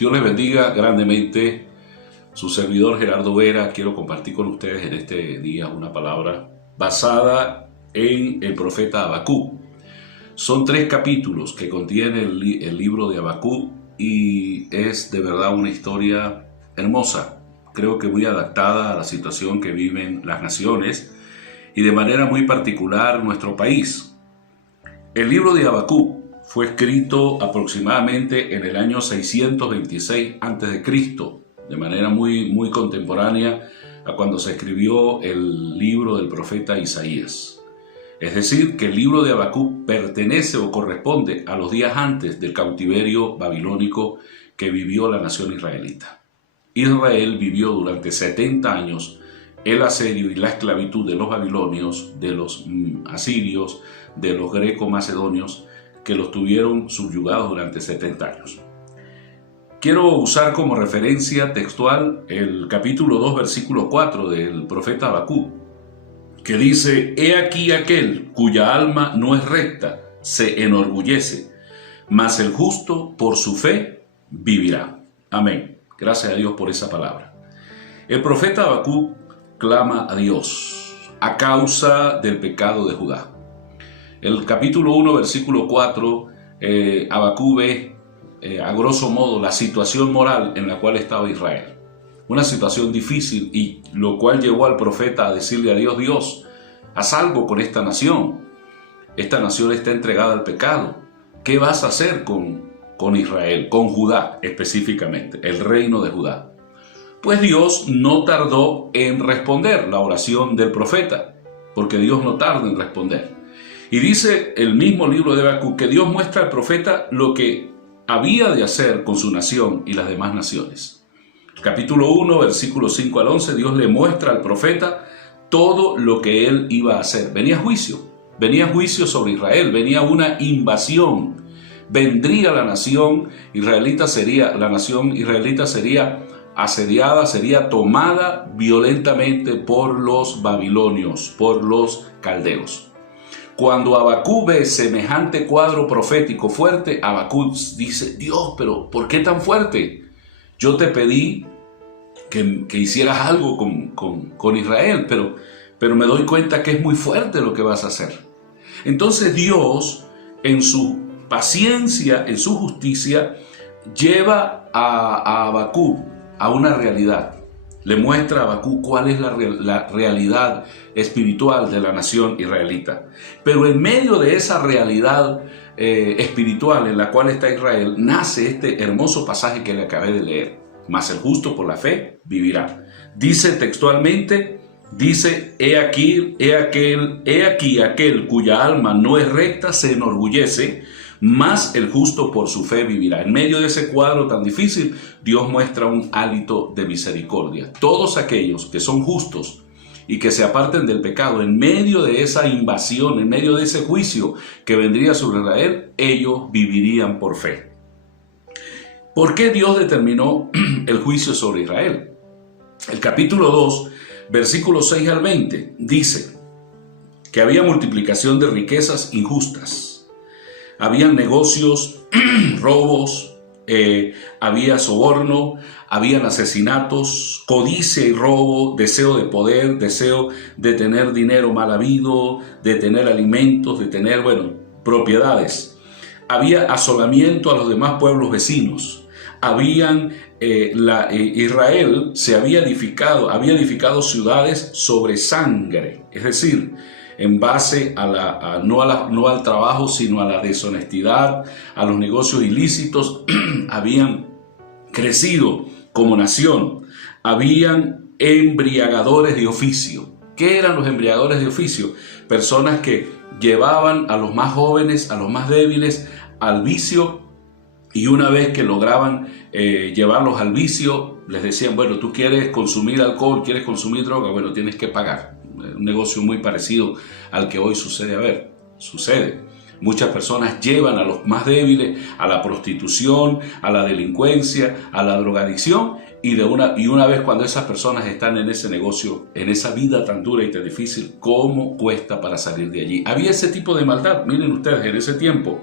Dios les bendiga grandemente. Su servidor Gerardo Vera, quiero compartir con ustedes en este día una palabra basada en el profeta Habacuc. Son 3 capítulos que contiene el libro de Habacuc y es de verdad una historia hermosa. Creo que muy adaptada a la situación que viven las naciones y de manera muy particular nuestro país. El libro de Habacuc fue escrito aproximadamente en el año 626 a.C., de manera muy contemporánea a cuando se escribió el libro del profeta Isaías. Es decir, que el libro de Habacuc pertenece o corresponde a los días antes del cautiverio babilónico que vivió la nación israelita. Israel vivió durante 70 años el asedio y la esclavitud de los babilonios, de los asirios, de los greco-macedonios, que los tuvieron subyugados durante 70 años. Quiero usar como referencia textual el capítulo 2, versículo 4 del profeta Habacuc, que dice: «He aquí aquel cuya alma no es recta, se enorgullece, mas el justo por su fe vivirá». Amén. Gracias a Dios por esa palabra. El profeta Habacuc clama a Dios a causa del pecado de Judá. El capítulo 1, versículo 4, Habacuc ve a grosso modo la situación moral en la cual estaba Israel. Una situación difícil, y lo cual llevó al profeta a decirle a Dios: Dios, haz algo con esta nación. Esta nación está entregada al pecado. ¿Qué vas a hacer con Israel, con Judá específicamente, el reino de Judá? Pues Dios no tardó en responder la oración del profeta, porque Dios no tarda en responder. Y dice el mismo libro de Habacuc que Dios muestra al profeta lo que había de hacer con su nación y las demás naciones. Capítulo 1, versículos 5 al 11, Dios le muestra al profeta todo lo que él iba a hacer. Venía juicio sobre Israel, venía una invasión. Vendría la nación israelita, la nación israelita sería asediada, sería tomada violentamente por los babilonios, por los caldeos. Cuando Habacuc ve semejante cuadro profético fuerte, Habacuc dice: Dios, pero ¿por qué tan fuerte? Yo te pedí que hicieras algo con Israel, pero me doy cuenta que es muy fuerte lo que vas a hacer. Entonces Dios, en su paciencia, en su justicia, lleva a Habacuc a una realidad. Le muestra a Habacuc cuál es la realidad espiritual de la nación israelita. Pero en medio de esa realidad espiritual en la cual está Israel, nace este hermoso pasaje que le acabé de leer: «Mas el justo por la fe vivirá». Dice textualmente, «He aquí aquel cuya alma no es recta se enorgullece, mas el justo por su fe vivirá». En medio de ese cuadro tan difícil, Dios muestra un hálito de misericordia. Todos aquellos que son justos y que se aparten del pecado, en medio de esa invasión, en medio de ese juicio que vendría sobre Israel, ellos vivirían por fe. ¿Por qué Dios determinó el juicio sobre Israel? El capítulo 2, versículos 6 al 20, dice que había multiplicación de riquezas injustas. Habían negocios, robos, había soborno, habían asesinatos, codicia y robo, deseo de poder, deseo de tener dinero mal habido, de tener alimentos, de tener, propiedades. Había asolamiento a los demás pueblos vecinos. Israel se había edificado ciudades sobre sangre, es decir, en base no al trabajo, sino a la deshonestidad, a los negocios ilícitos. Habían crecido como nación. Habían embriagadores de oficio. ¿Qué eran los embriagadores de oficio? Personas que llevaban a los más jóvenes, a los más débiles, al vicio, y una vez que lograban llevarlos al vicio, les decían: bueno, tú quieres consumir alcohol, quieres consumir droga, bueno, tienes que pagar. Un negocio muy parecido al que hoy sucede. Muchas personas llevan a los más débiles a la prostitución, a la delincuencia, a la drogadicción, y una vez cuando esas personas están en ese negocio, en esa vida tan dura y tan difícil, ¿cómo cuesta para salir de allí? Había ese tipo de maldad. Miren ustedes, en ese tiempo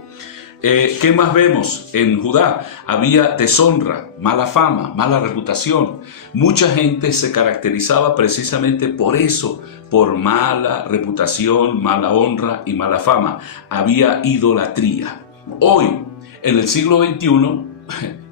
¿Qué más vemos? En Judá había deshonra, mala fama, mala reputación. Mucha gente se caracterizaba precisamente por eso, por mala reputación, mala honra y mala fama. Había idolatría. Hoy, en el siglo XXI,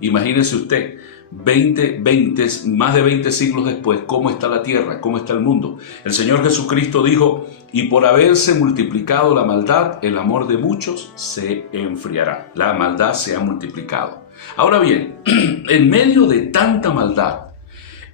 imagínese usted, más de 20 siglos después, ¿cómo está la tierra? ¿Cómo está el mundo? El Señor Jesucristo dijo: y por haberse multiplicado la maldad, el amor de muchos se enfriará. La maldad se ha multiplicado. Ahora bien, en medio de tanta maldad,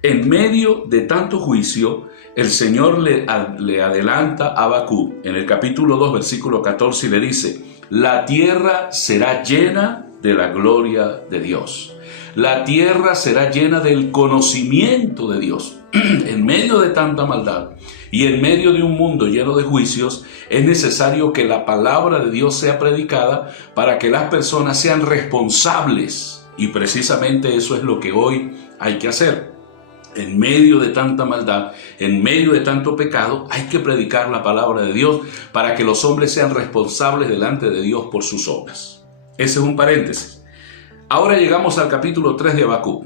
en medio de tanto juicio, el Señor le adelanta a Habacuc en el capítulo 2, versículo 14, y le dice: la tierra será llena de la gloria de Dios. La tierra será llena del conocimiento de Dios. En medio de tanta maldad y en medio de un mundo lleno de juicios, es necesario que la palabra de Dios sea predicada para que las personas sean responsables. Y precisamente eso es lo que hoy hay que hacer. En medio de tanta maldad, en medio de tanto pecado, hay que predicar la palabra de Dios para que los hombres sean responsables delante de Dios por sus obras. Ese es un paréntesis. Ahora llegamos al capítulo 3 de Habacuc.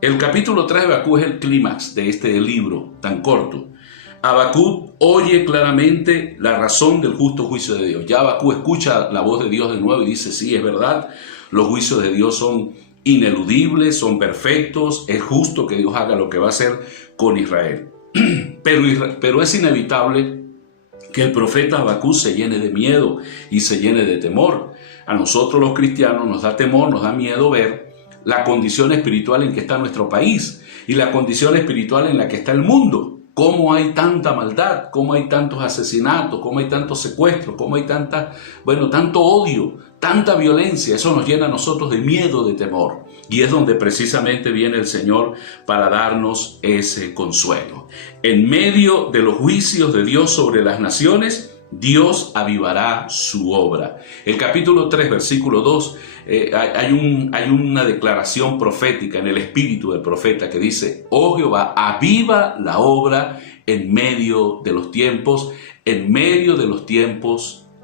El capítulo 3 de Habacuc es el clímax de este libro tan corto. Habacuc oye claramente la razón del justo juicio de Dios. Ya Habacuc escucha la voz de Dios de nuevo y dice: sí, es verdad, los juicios de Dios son ineludibles, son perfectos, es justo que Dios haga lo que va a hacer con Israel. Pero es inevitable que el profeta Habacuc se llene de miedo y se llene de temor. A nosotros los cristianos nos da temor, nos da miedo ver la condición espiritual en que está nuestro país y la condición espiritual en la que está el mundo. Cómo hay tanta maldad, cómo hay tantos asesinatos, cómo hay tantos secuestros, cómo hay tanto odio, tanta violencia. Eso nos llena a nosotros de miedo, de temor. Y es donde precisamente viene el Señor para darnos ese consuelo. En medio de los juicios de Dios sobre las naciones, Dios avivará su obra. El capítulo 3, versículo 2, hay una declaración profética en el espíritu del profeta que dice: oh Jehová, aviva la obra en medio de los tiempos,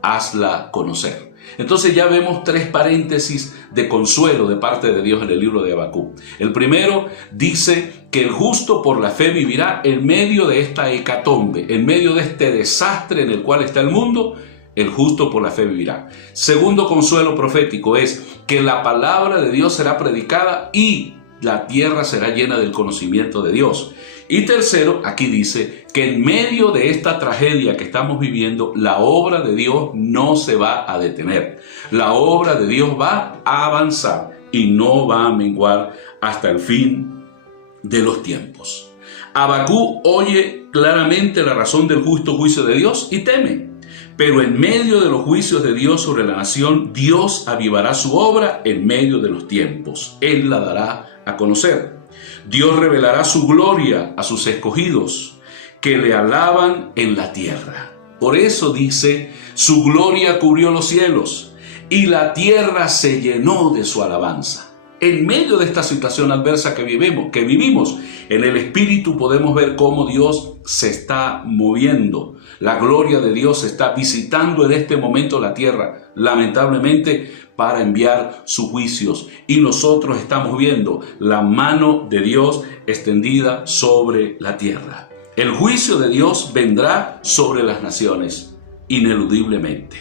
hazla conocer. Entonces ya vemos tres paréntesis de consuelo de parte de Dios en el libro de Habacuc. El primero dice que el justo por la fe vivirá en medio de esta hecatombe, en medio de este desastre en el cual está el mundo. El justo por la fe vivirá. Segundo consuelo profético es que la palabra de Dios será predicada y la tierra será llena del conocimiento de Dios. Y tercero, aquí dice que en medio de esta tragedia que estamos viviendo, la obra de Dios no se va a detener. La obra de Dios va a avanzar y no va a menguar hasta el fin de los tiempos. Habacuc oye claramente la razón del justo juicio de Dios y teme. Pero en medio de los juicios de Dios sobre la nación, Dios avivará su obra en medio de los tiempos. Él la dará a conocer. Dios revelará su gloria a sus escogidos, que le alaban en la tierra. Por eso dice: su gloria cubrió los cielos y la tierra se llenó de su alabanza. En medio de esta situación adversa que vivimos, en el Espíritu podemos ver cómo Dios se está moviendo. La gloria de Dios está visitando en este momento la tierra, lamentablemente, para enviar sus juicios. Y nosotros estamos viendo la mano de Dios extendida sobre la tierra. El juicio de Dios vendrá sobre las naciones, ineludiblemente.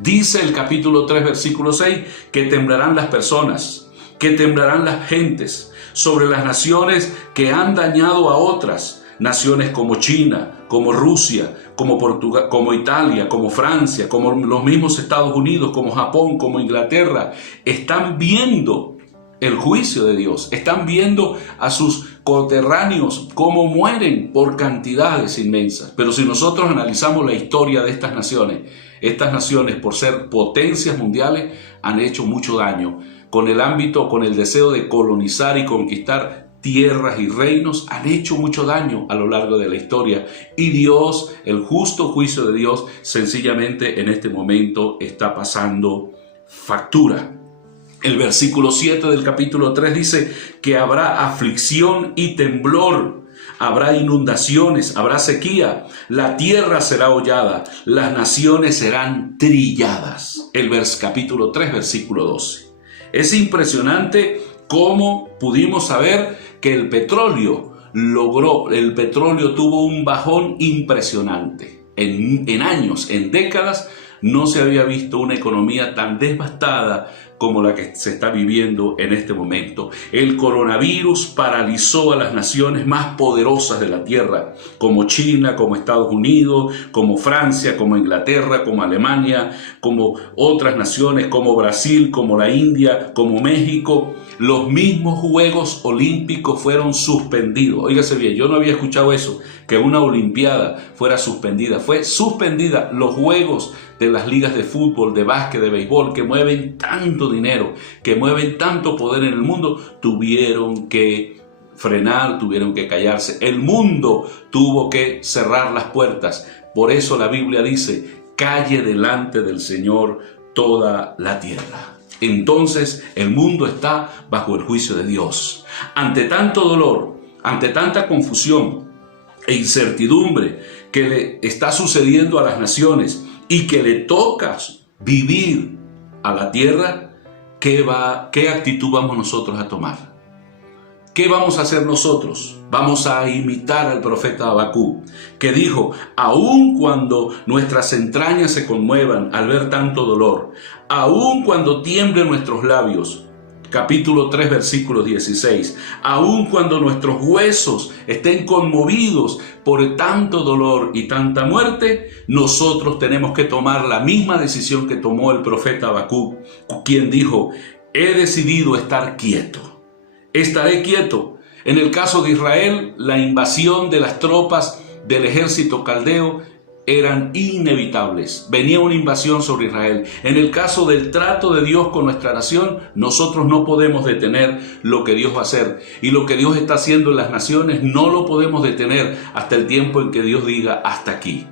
Dice el capítulo 3, versículo 6, que temblarán las personas, que temblarán las gentes sobre las naciones que han dañado a otras, naciones como China, como Rusia, como Portugal, como Italia, como Francia, como los mismos Estados Unidos, como Japón, como Inglaterra. Están viendo el juicio de Dios, están viendo a sus coterráneos cómo mueren por cantidades inmensas. Pero si nosotros analizamos la historia de estas naciones por ser potencias mundiales han hecho mucho daño. Con el deseo de colonizar y conquistar tierras y reinos, han hecho mucho daño a lo largo de la historia. Y Dios, el justo juicio de Dios, sencillamente en este momento está pasando factura. El versículo 7 del capítulo 3 dice que habrá aflicción y temblor. habrá inundaciones, habrá sequía, la tierra será hollada, las naciones serán trilladas. Capítulo 3, versículo 12. Es impresionante cómo pudimos saber que el petróleo tuvo un bajón impresionante. En años, en décadas, no se había visto una economía tan devastada como la que se está viviendo en este momento. El coronavirus paralizó a las naciones más poderosas de la tierra, como China, como Estados Unidos, como Francia, como Inglaterra, como Alemania, como otras naciones, como Brasil, como la India, como México. Los mismos Juegos Olímpicos fueron suspendidos. Óigase bien, yo no había escuchado eso, que una olimpiada fuera suspendida. Fue suspendida los Juegos de las ligas de fútbol, de básquet, de béisbol, que mueven tanto dinero, que mueven tanto poder en el mundo, tuvieron que frenar, tuvieron que callarse. El mundo tuvo que cerrar las puertas. Por eso la Biblia dice, calle delante del Señor toda la tierra. Entonces el mundo está bajo el juicio de Dios. Ante tanto dolor, ante tanta confusión e incertidumbre que le está sucediendo a las naciones y que le toca vivir a la tierra, ¿qué actitud vamos nosotros a tomar? ¿Qué vamos a hacer nosotros? Vamos a imitar al profeta Habacuc, que dijo, aun cuando nuestras entrañas se conmuevan al ver tanto dolor, aun cuando tiemblen nuestros labios, capítulo 3, versículo 16, aun cuando nuestros huesos estén conmovidos por tanto dolor y tanta muerte, nosotros tenemos que tomar la misma decisión que tomó el profeta Habacuc, quien dijo, he decidido estar quieto. Estaré quieto. En el caso de Israel, la invasión de las tropas del ejército caldeo eran inevitables. Venía una invasión sobre Israel. En el caso del trato de Dios con nuestra nación, nosotros no podemos detener lo que Dios va a hacer. Y lo que Dios está haciendo en las naciones no lo podemos detener hasta el tiempo en que Dios diga hasta aquí.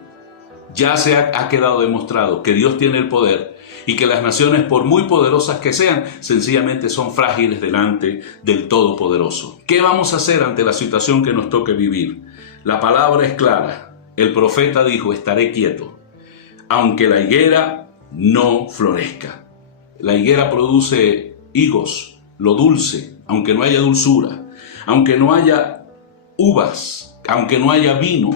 Ya ha quedado demostrado que Dios tiene el poder y que las naciones, por muy poderosas que sean, sencillamente son frágiles delante del Todopoderoso. ¿Qué vamos a hacer ante la situación que nos toque vivir? La palabra es clara. El profeta dijo, estaré quieto, aunque la higuera no florezca. La higuera produce higos, lo dulce, aunque no haya dulzura, aunque no haya uvas, aunque no haya vino,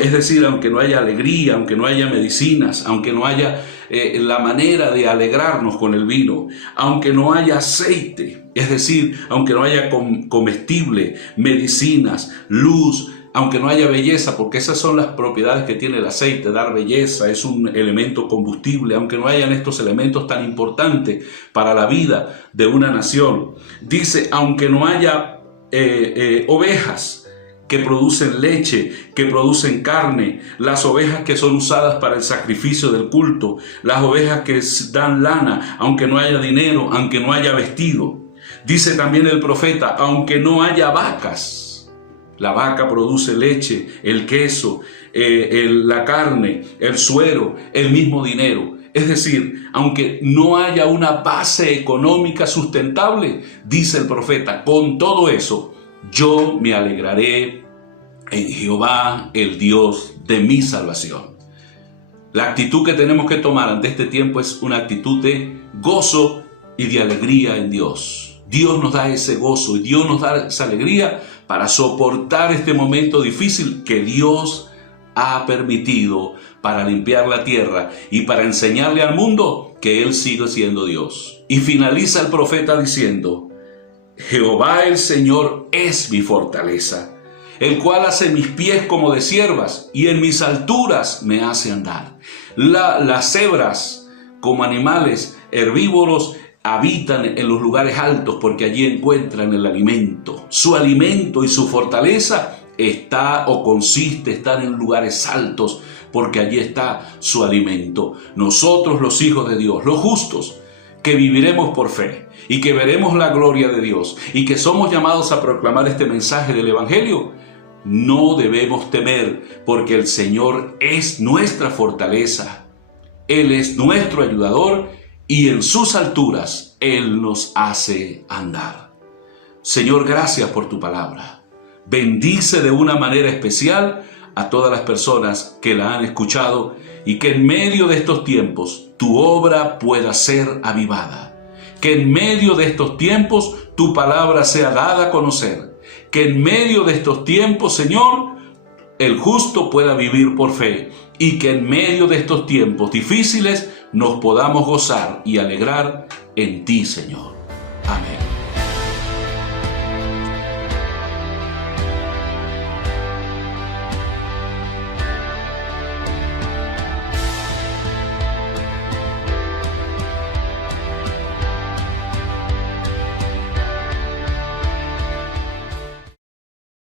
es decir, aunque no haya alegría, aunque no haya medicinas, aunque no haya la manera de alegrarnos con el vino, aunque no haya aceite, es decir, aunque no haya comestible, medicinas, luz, aunque no haya belleza, porque esas son las propiedades que tiene el aceite, dar belleza, es un elemento combustible, aunque no hayan estos elementos tan importantes para la vida de una nación. Dice, aunque no haya ovejas que producen leche, que producen carne, las ovejas que son usadas para el sacrificio del culto, las ovejas que dan lana, aunque no haya dinero, aunque no haya vestido. Dice también el profeta, aunque no haya vacas, la vaca produce leche, el queso, la carne, el suero, el mismo dinero. Es decir, aunque no haya una base económica sustentable, dice el profeta, con todo eso, yo me alegraré en Jehová, el Dios de mi salvación. La actitud que tenemos que tomar ante este tiempo es una actitud de gozo y de alegría en Dios. Dios nos da ese gozo y Dios nos da esa alegría para soportar este momento difícil que Dios ha permitido para limpiar la tierra y para enseñarle al mundo que Él sigue siendo Dios. Y finaliza el profeta diciendo, Jehová el Señor es mi fortaleza, el cual hace mis pies como de ciervas y en mis alturas me hace andar. Las cebras, como animales herbívoros, habitan en los lugares altos porque allí encuentran el alimento. Su alimento y su fortaleza están en lugares altos porque allí está su alimento. Nosotros, los hijos de Dios, los justos, que viviremos por fe y que veremos la gloria de Dios y que somos llamados a proclamar este mensaje del Evangelio, no debemos temer porque el Señor es nuestra fortaleza. Él es nuestro ayudador y en sus alturas Él nos hace andar. Señor, gracias por tu palabra. Bendice de una manera especial a todas las personas que la han escuchado y que en medio de estos tiempos tu obra pueda ser avivada. Que en medio de estos tiempos tu palabra sea dada a conocer. Que en medio de estos tiempos, Señor, el justo pueda vivir por fe. Y que en medio de estos tiempos difíciles nos podamos gozar y alegrar en ti, Señor. Amén.